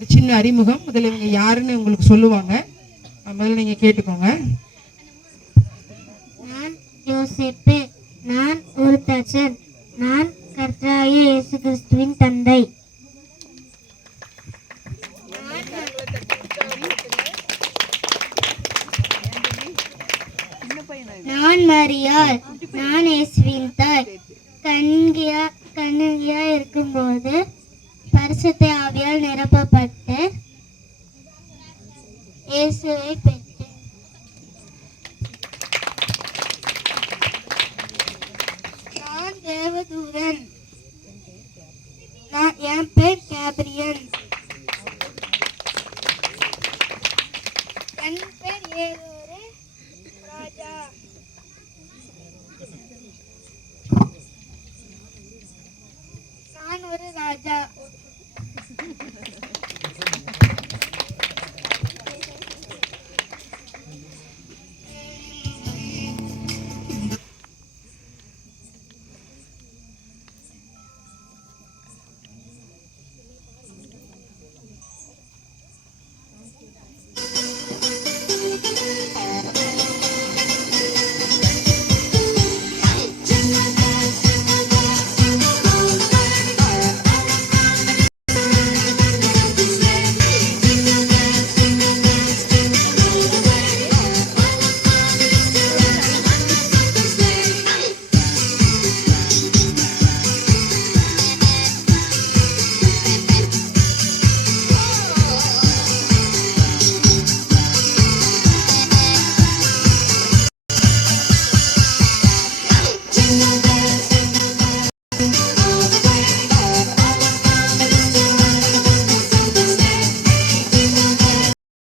ஒரு சின்ன அறிமுகம். முதல்ல இவங்க யாருன்னு உங்களுக்கு சொல்லுவாங்க. முதல்ல நீங்க கேட்டுக்கோங்க. நான் யோசேப்பு, நான் ஒரு தச்சன், நான் கர்த்தராகிய இயேசு கிறிஸ்துவின் தந்தை. நான் மரியாள், நான் இயேசுவின் தாய். கன்னிகையா இருக்கும்போது பரிசுத்த ஆவியால் நிரப்பப்பட்டு இயேசுவை